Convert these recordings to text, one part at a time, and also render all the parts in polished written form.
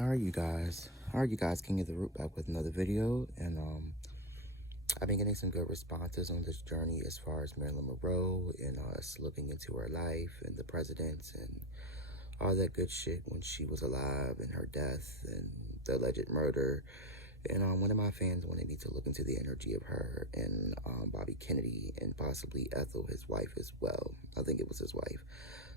Alright, you guys. King of the Root back with another video. And I've been getting some good responses on this journey as far as Marilyn Monroe and us looking into her life and the presidents and all that good shit when she was alive, and her death and the alleged murder. And one of my fans wanted me to look into the energy of her and Bobby Kennedy and possibly Ethel, his wife, as well. I think it was his wife.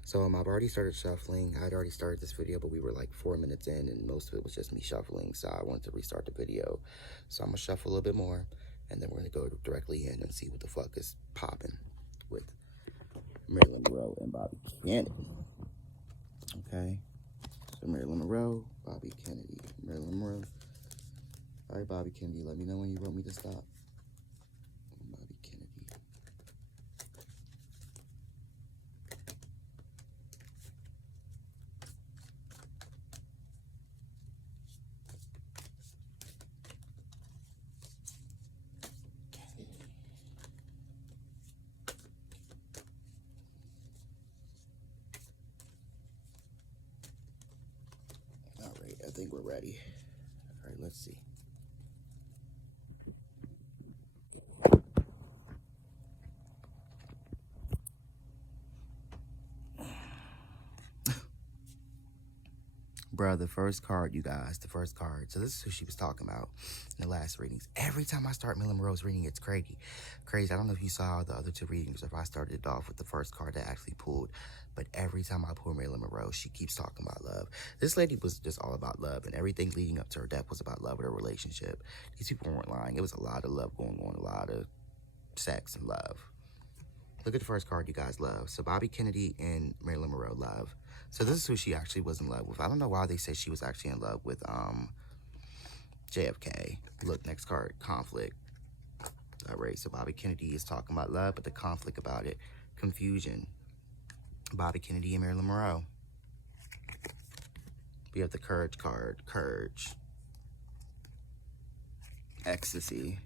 So I've already started shuffling. I'd already started this video, but we were like 4 minutes in, and most of it was just me shuffling. So I wanted to restart the video. So I'm gonna shuffle a little bit more, and then we're gonna go directly in and see what the fuck is popping with Marilyn Monroe and Bobby Kennedy. Okay. So Marilyn Monroe, Bobby Kennedy, Marilyn Monroe. All right, Bobby Kennedy, let me know when you want me to stop. Bobby Kennedy. All right, I think we're ready. All right, let's see. Bruh, the first card, you guys, the first card. So this is who she was talking about in the last readings. Every time I start Marilyn Monroe's reading, it's crazy. I don't know if you saw the other two readings or if I started it off with the first card that I actually pulled. But every time I pull Marilyn Monroe, she keeps talking about love. This lady was just all about love, and everything leading up to her death was about love with her relationship. These people weren't lying. It was a lot of love going on, a lot of sex and love. Look at the first card, you guys, love. So Bobby Kennedy and Marilyn Monroe, love. So this is who she actually was in love with. I don't know why they said she was actually in love with JFK. Look, next card, conflict. All right, so Bobby Kennedy is talking about love, but the conflict about it, confusion. Bobby Kennedy and Marilyn Monroe. We have the courage card, courage. Ecstasy.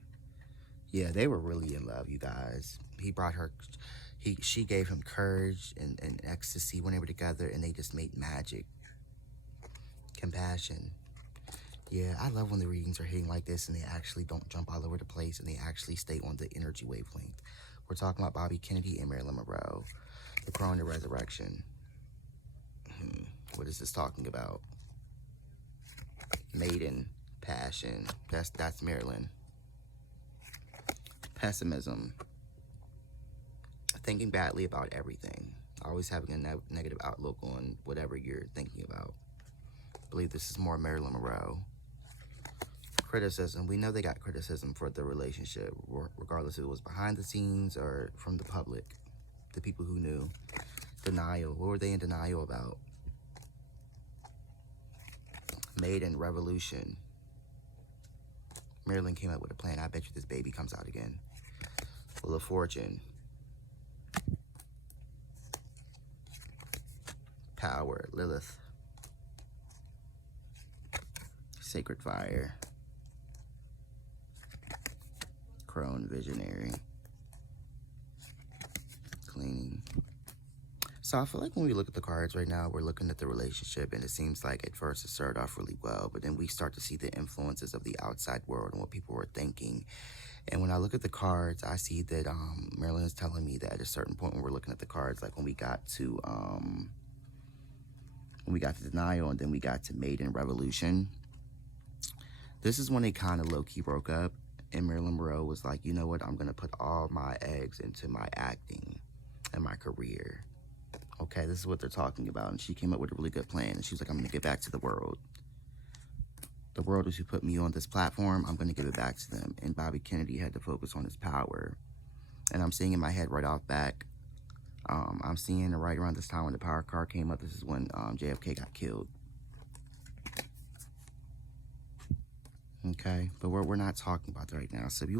Yeah, they were really in love, you guys. He brought her, she gave him courage and ecstasy when they were together, and they just made magic. Compassion. Yeah, I love when the readings are hitting like this and they actually don't jump all over the place and they actually stay on the energy wavelength. We're talking about Bobby Kennedy and Marilyn Monroe. The Crown to Resurrection. What is this talking about? Maiden. Passion. That's Marilyn. Pessimism. Thinking badly about everything. Always having a negative outlook on whatever you're thinking about. I believe this is more Marilyn Monroe. Criticism. We know they got criticism for the relationship, regardless if it was behind the scenes or from the public, the people who knew. Denial. What were they in denial about? Maiden. Revolution. Marilyn came up with a plan. I bet you this baby comes out again. Wheel of Fortune. Power. Lilith. Sacred Fire. Crone. Visionary. Cleaning. So I feel like when we look at the cards right now, we're looking at the relationship, and it seems like at first it started off really well, but then we start to see the influences of the outside world and what people were thinking. And when I look at the cards, I see that Marilyn is telling me that at a certain point when we're looking at the cards, like when we got to denial, and then we got to maiden, revolution, this is when they kind of low-key broke up, and Marilyn Monroe was like, you know what, I'm going to put all my eggs into my acting and my career. Okay, this is what they're talking about. And she came up with a really good plan. And she was like, I'm going to get back to the world. The world is who put me on this platform. I'm going to give it back to them. And Bobby Kennedy had to focus on his power. And I'm seeing in my head right off back, I'm seeing right around this time when the power card came up, this is when JFK got killed. Okay, but we're not talking about that right now. So if you want